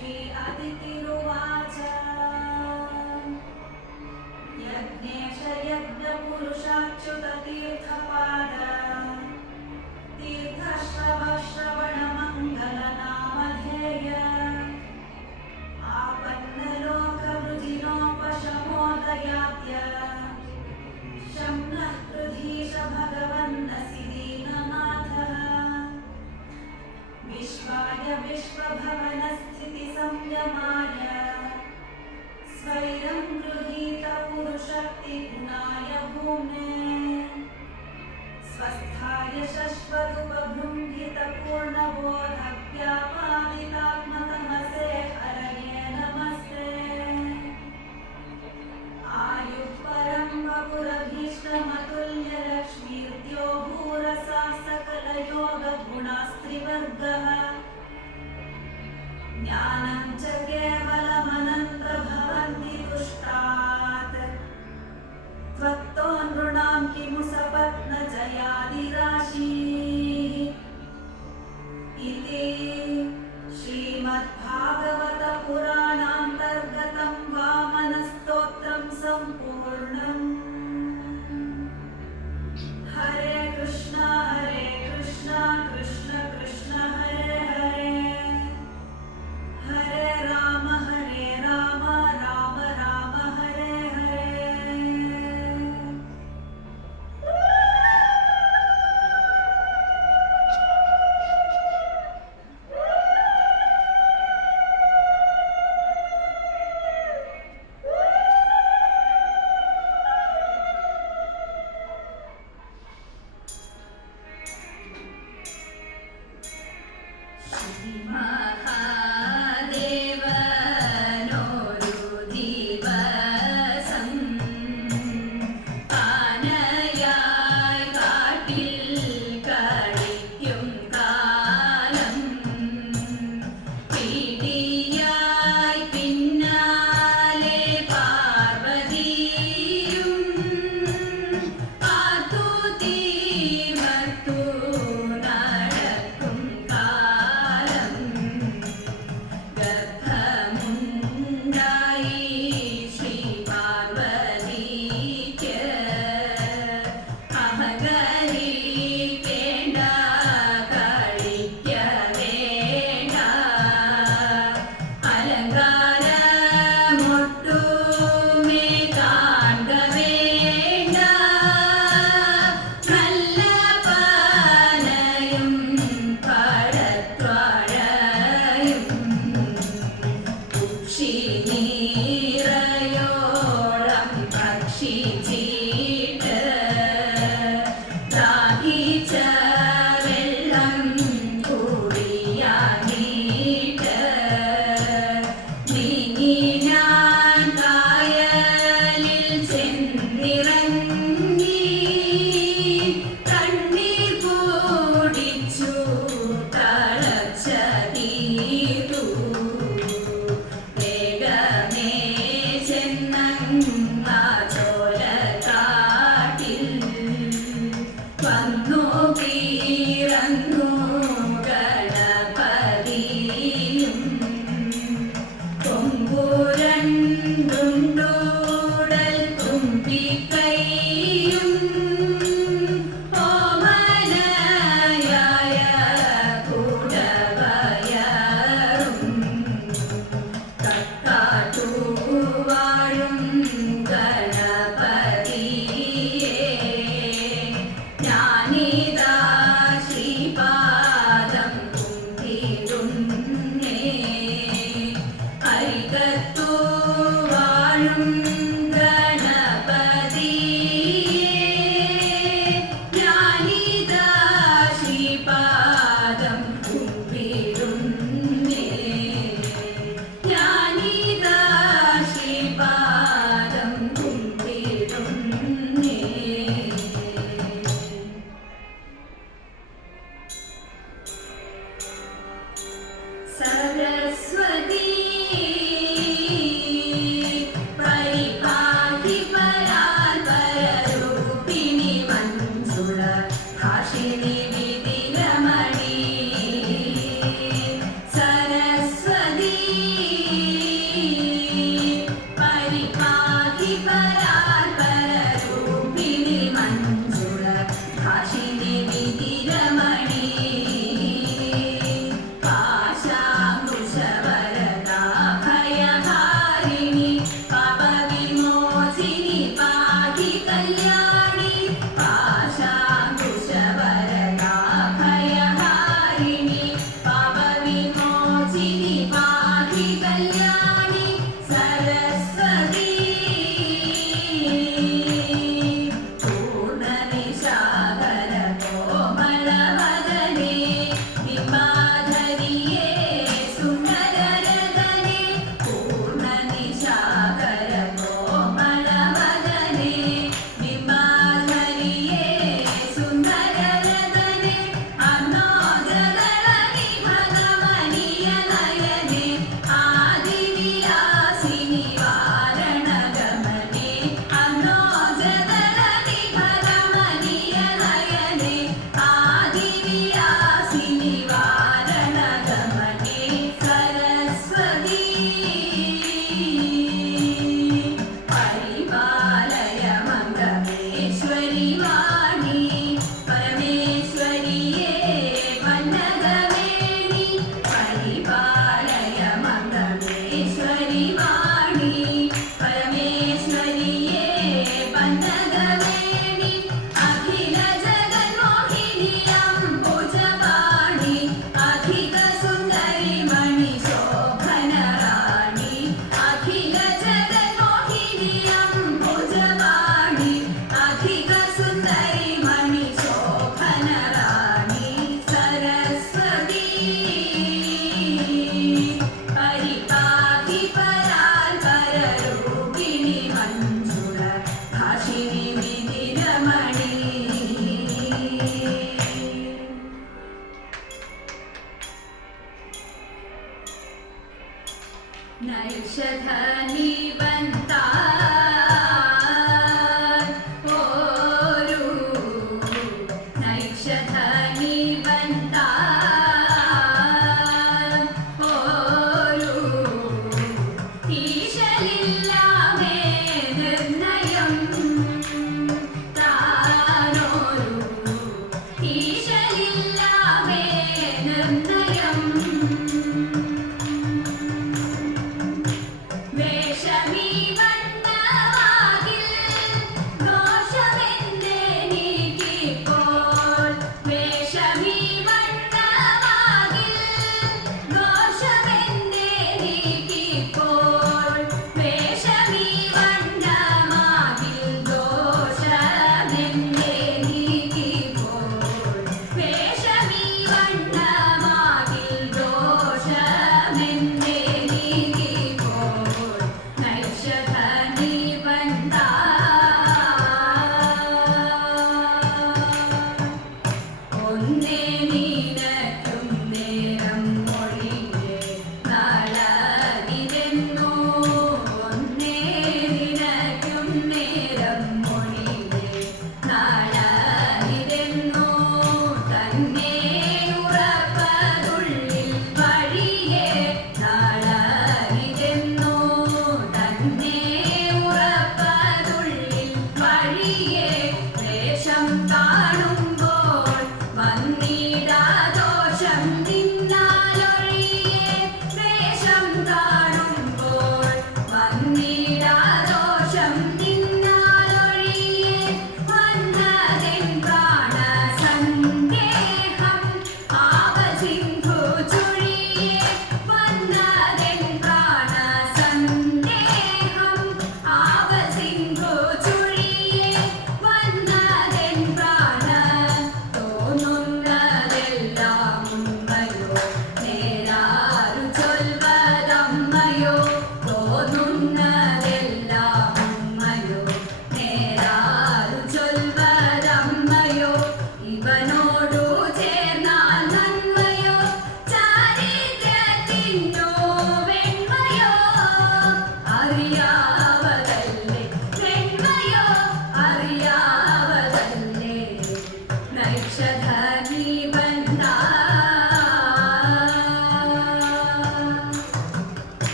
Shri അതിഥിരോ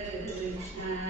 good at doing